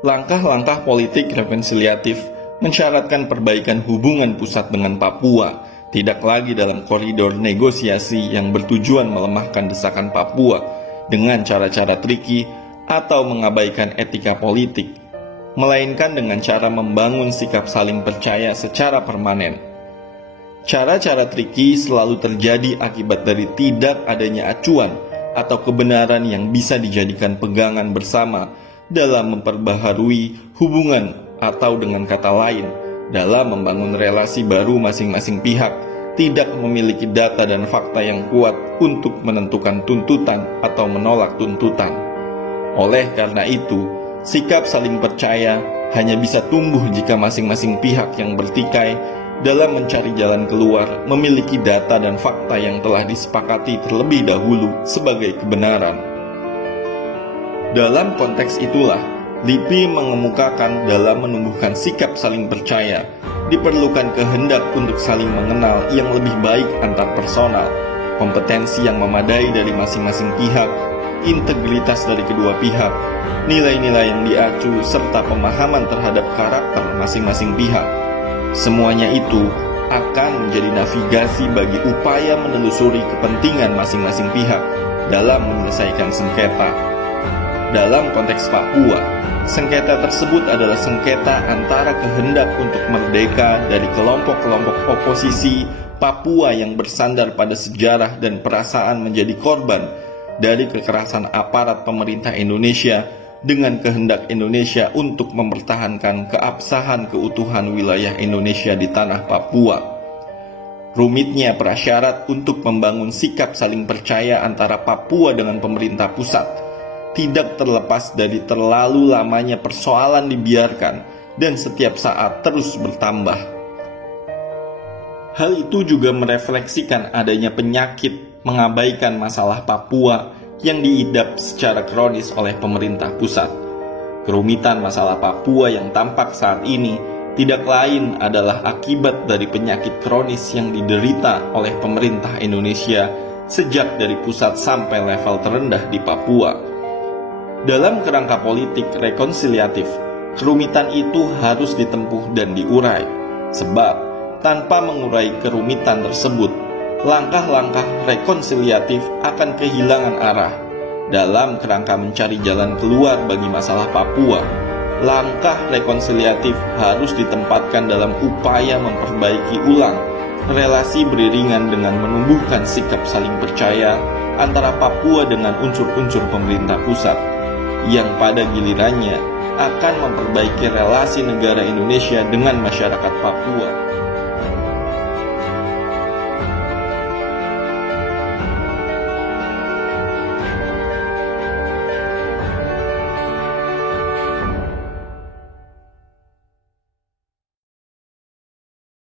Langkah-langkah politik rekonsiliatif mensyaratkan perbaikan hubungan pusat dengan Papua tidak lagi dalam koridor negosiasi yang bertujuan melemahkan desakan Papua dengan cara-cara triki atau mengabaikan etika politik, melainkan dengan cara membangun sikap saling percaya secara permanen. Cara-cara triki selalu terjadi akibat dari tidak adanya acuan atau kebenaran yang bisa dijadikan pegangan bersama dalam memperbaharui hubungan, atau dengan kata lain, dalam membangun relasi baru. Masing-masing pihak tidak memiliki data dan fakta yang kuat untuk menentukan tuntutan atau menolak tuntutan. Oleh karena itu, sikap saling percaya hanya bisa tumbuh jika masing-masing pihak yang bertikai dalam mencari jalan keluar memiliki data dan fakta yang telah disepakati terlebih dahulu sebagai kebenaran. Dalam konteks itulah, LIPI mengemukakan dalam menumbuhkan sikap saling percaya, diperlukan kehendak untuk saling mengenal yang lebih baik antar personal, kompetensi yang memadai dari masing-masing pihak, integritas dari kedua pihak, nilai-nilai yang diacu, serta pemahaman terhadap karakter masing-masing pihak. Semuanya itu akan menjadi navigasi bagi upaya menelusuri kepentingan masing-masing pihak dalam menyelesaikan sengketa. Dalam konteks Papua, sengketa tersebut adalah sengketa antara kehendak untuk merdeka dari kelompok-kelompok oposisi Papua yang bersandar pada sejarah dan perasaan menjadi korban dari kekerasan aparat pemerintah Indonesia dengan kehendak Indonesia untuk mempertahankan keabsahan keutuhan wilayah Indonesia di tanah Papua. Rumitnya prasyarat untuk membangun sikap saling percaya antara Papua dengan pemerintah pusat tidak terlepas dari terlalu lamanya persoalan dibiarkan dan setiap saat terus bertambah. Hal itu juga merefleksikan adanya penyakit mengabaikan masalah Papua yang diidap secara kronis oleh pemerintah pusat. Kerumitan masalah Papua yang tampak saat ini tidak lain adalah akibat dari penyakit kronis yang diderita oleh pemerintah Indonesia sejak dari pusat sampai level terendah di Papua. Dalam kerangka politik rekonsiliatif, kerumitan itu harus ditempuh dan diurai, sebab tanpa mengurai kerumitan tersebut, langkah-langkah rekonsiliatif akan kehilangan arah. Dalam kerangka mencari jalan keluar bagi masalah Papua, langkah rekonsiliatif harus ditempatkan dalam upaya memperbaiki ulang relasi beriringan dengan menumbuhkan sikap saling percaya antara Papua dengan unsur-unsur pemerintah pusat, yang pada gilirannya akan memperbaiki relasi negara Indonesia dengan masyarakat Papua.